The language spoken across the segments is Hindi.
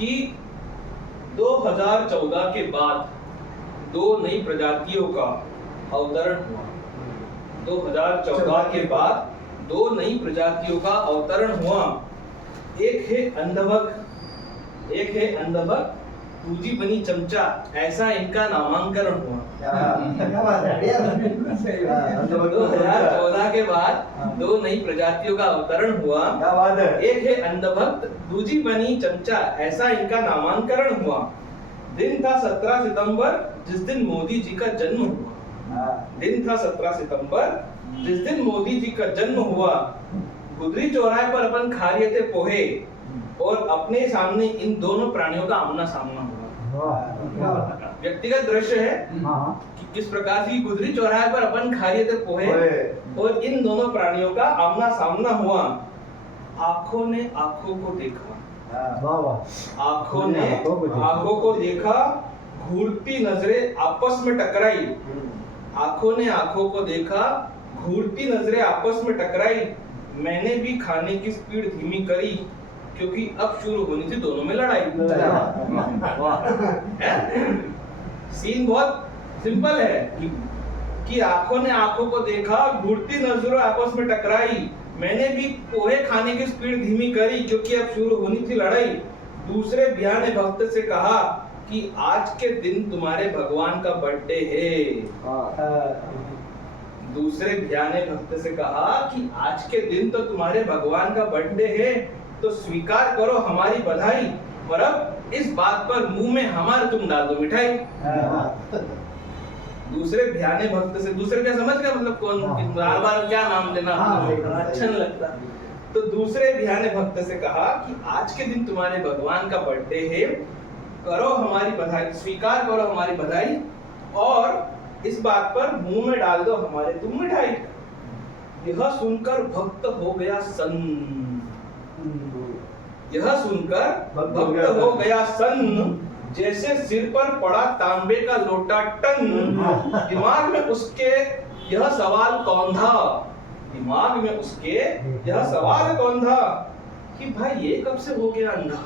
कि 2014 के बाद दो नई प्रजातियों का अवतरण हुआ। 2014 के बाद दो नई प्रजातियों का अवतरण हुआ। एक है अंधभक्त, दूजी बनी चमचा, ऐसा इनका नामांकन हुआ। 2014 के बाद दो नई प्रजातियों का अवतरण हुआ। एक है अंधभक्त, दूजी बनी चमचा, ऐसा इनका नामांकन हुआ। दिन था 17 सितंबर जिस दिन मोदी जी का जन्म हुआ। दिन था 17 सितंबर जिस दिन मोदी जी का जन्म हुआ। गुदरी चौराहे पर अपन खा रहे थे पोहे और अपने सामने इन दोनों प्राणियों का आमना सामना हुआ। व्यक्तिगत दृश्य है कि किस प्रकार से गुदरी चौराहे पर अपन खा रहे थे पोहे और इन दोनों प्राणियों का आमना सामना हुआ। आंखों ने आंखों को देखा, आंखों ने आंखों को देखा, घूरती नजरें आपस में टकराई। आंखों ने आंखों को देखा, घूरती नजरें आपस में टकराई। मैंने भी खाने की स्पीड धीमी करी क्योंकि अब शुरू होनी थी दोनों में लड़ाई। सीन बहुत सिंपल है कि आंखों ने आंखों को देखा, घूरती नजरें आपस में टकराई। मैंने भी पोहे खाने की स्पीड धीमी करी क्योंकि अब शुरू होनी थी लड़ाई। दूसरे भैया ने भक्त से कहा कि आज के दिन तुम्हारे भगवान का बर्थडे है। दूसरे भैया ने भक्त से कहा कि आज के दिन तो तुम्हारे भगवान का बर्थडे है, तो स्वीकार करो हमारी बधाई, और अब इस बात पर मुंह में हमारे तुम डाल दो मिठाई। दूसरे भैया ने भक्त से, दूसरे क्या समझ गया मतलब कौन, बार बार क्या नाम लेना अच्छा नहीं लगता। तो दूसरे भैया ने भक्त से कहा कि आज के दिन तुम्हारे भगवान का बर्थडे है, करो हमारी बधाई, स्वीकार करो हमारी बधाई, और इस बात पर मुंह में डाल दो हमारे तुम मिठाई। यह सुनकर भक्त हो गया सन्न, यह सुनकर भक्त हो गया सन्न, जैसे सिर पर पड़ा तांबे का लोटा टन। दिमाग में उसके यह सवाल कौन था, दिमाग में उसके यह सवाल कौन था कि भाई ये कब से हो गया अंधा।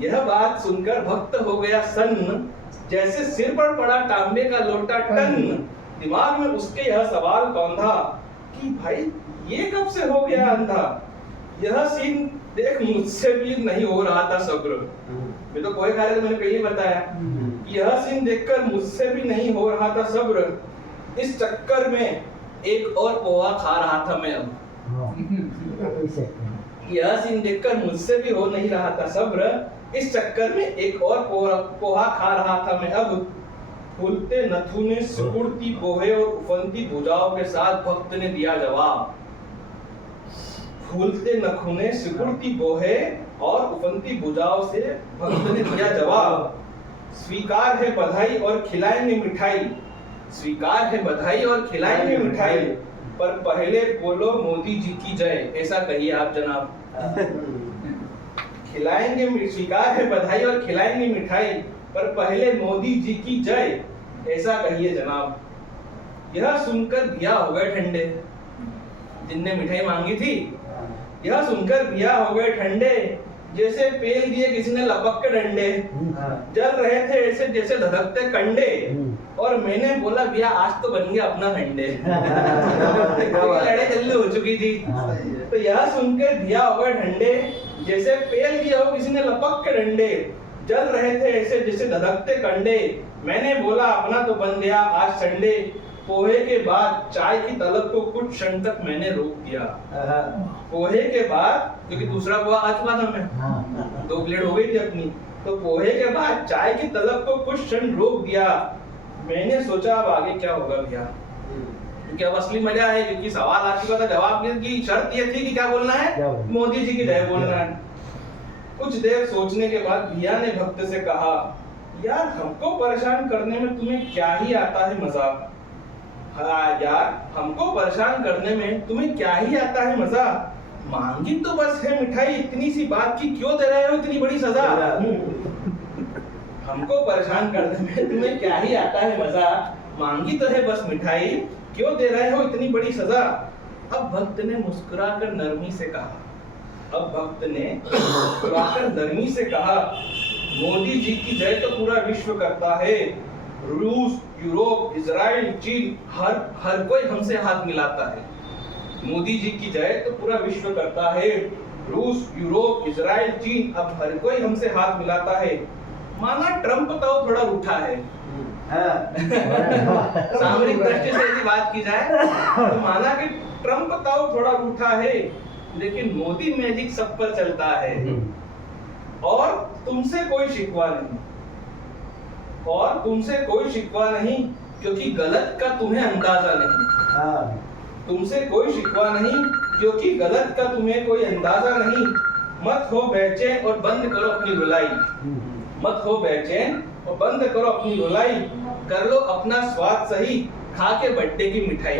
यह बात सुनकर भक्त हो गया सन्न, जैसे सिर पर पड़ा तांबे का लोटा टन। दिमाग में उसके यह सवाल कौन था कि भाई ये कब से हो गया अंधा। यह सीन देख मुझसे भी नहीं हो रहा था सब्र। मैं तो कोई खा रहा था, मैंने पहले बताया कि यह सीन देखकर मुझसे भी नहीं हो रहा था सब्र। इस चक्कर में एक और पोहा खा रहा था मैं अब। यह सीन देखकर मुझसे भी हो नहीं रहा था सब्र। इस चक्कर में एक और पोहा खा रहा था मैं अब। फूलते नथुने सिकुड़ती पोहे और उफनती भुजाओं के साथ भक्त ने दिया जवाब। फूलते नखुने सिकुड़ती पोहे और उफनती भुजाओं से भक्त ने दिया जवाब। स्वीकार है बधाई और खिलाएंगे मिठाई, स्वीकार है बधाई और खिलाएंगे मिठाई, पर पहले बोलो मोदी जी की जय, ऐसा कहिए आप जनाब। खिलाएंगे, स्वीकार है बधाई और खिलाएंगे मिठाई, पर पहले मोदी जी की जय, ऐसा कहिए जनाब। यह सुनकर दिया हो गए ठंडे, जिनने मिठाई मांगी थी, यह सुनकर दिया हो गए ठंडे, जैसे पेल दिए किसी ने लपक के डंडे। जल रहे थे ऐसे जैसे धधकते कंडे, और मैंने बोला भैया आज तो बन गया अपना खंडे। लड़ाई जल्दी हो चुकी थी। तो यह सुनकर दिया हो गए ठंडे, जैसे पेल दिया हो किसी ने लपक के डंडे। जल रहे थे ऐसे जैसे धधकते कंडे, मैंने बोला अपना तो बन गया आज संडे। पोहे के बाद चाय की तलब को कुछ क्षण तक मैंने रोक दिया। पोहे के बाद, क्योंकि दूसरा पोहा आ चुका था मैं, 2 प्लेट हो गई थी अपनी, तो पोहे के बाद चाय की तलब को कुछ क्षण रोक दिया। मैंने सोचा अब आगे क्या होगा भैया, क्योंकि अब असली मजा है, क्योंकि सवाल आ चुका था, जवाब की शर्त ये थी कि क्या बोलना है, मोदी जी की जय बोलना है। कुछ देर सोचने के बाद भैया ने भक्त से कहा, यार हमको परेशान करने में तुम्हें क्या ही आता है मजा। हाँ यार हमको परेशान करने में तुम्हें क्या ही आता है मजा। मांगी तो बस है मिठाई, इतनी सी बात की क्यों दे रहे हो इतनी बड़ी सजा। हमको परेशान करने में तुम्हें क्या ही आता है मजा, मांगी तो है बस मिठाई, क्यों दे रहे हो इतनी बड़ी सजा। अब भक्त ने मुस्कुराकर नरमी से कहा, अब भक्त ने बुलाकर नरमी से कहा, मोदी जी की जय तो पूरा विश्व करता है। रूस, यूरोप, इजराइल, चीन, हर कोई हमसे हाथ मिलाता है। मोदी जी की जय तो पूरा विश्व करता है। रूस, यूरोप, इजराइल, चीन, अब हर कोई हमसे हाथ मिलाता है। माना ट्रंप तो थोड़ा रूठा है। सामरिक दृष्टि से यदि बात की जाए तो माना कि ट्रंप तो थोड़ा रूठा है, लेकिन मोदी मैजिक सब पर चलता है। और तुमसे कोई शिकवा नहीं, और तुमसे कोई शिकवा नहीं, क्योंकि गलत का तुम्हें अंदाजा नहीं। तुमसे कोई शिकवा नहीं, क्योंकि गलत का तुम्हें कोई अंदाजा नहीं। मत हो बेचैन और बंद करो अपनी रुलाई। मत हो बेचैन और बंद करो अपनी रुलाई। कर लो अपना स्वाद सही, खा के बर्थडे की मिठाई।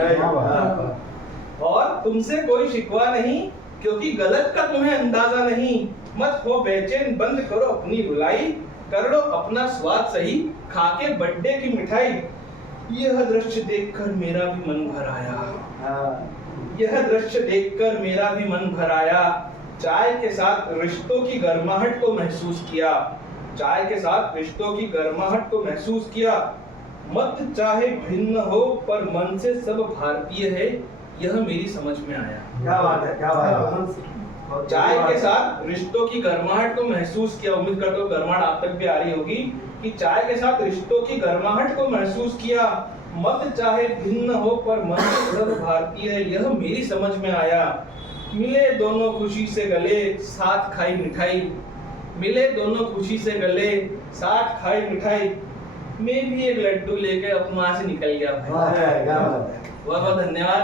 और तुमसे कोई शिकवा नहीं, क्योंकि गलत का तुम्हें अंदाजा नहीं। मत हो बेचैन, बंद करो अपनी रुलाई। कर लो अपना स्वाद सही, खा के बर्थडे की मिठाई। यह दृश्य देखकर मेरा भी मन भर आया। यह दृश्य देखकर मेरा भी मन भर आया। चाय के साथ रिश्तों की गर्माहट को महसूस किया। चाय के साथ रिश्तों की गर्माहट को महसूस किया। मत चाहे भिन्न हो, पर मन से सब भारतीय है, यह मेरी समझ में आया। क्या बात है, क्या बात है। चाय के साथ रिश्तों की गर्माहट को महसूस किया। उम्मीद करता हूँ गर्माहट आप तक भी आ रही होगी कि चाय के साथ रिश्तों की गर्माहट को महसूस किया। मत चाहे भिन्न हो, पर मन से सब भारतीय है, यह मेरी समझ में आया। मिले दोनों खुशी से गले, साथ खाई मिठाई। मिले दोनों खुशी से गले, साथ खाई मिठाई। मैं भी एक लड्डू लेकर अपने वहां से निकल गया भाई। बहुत बहुत धन्यवाद।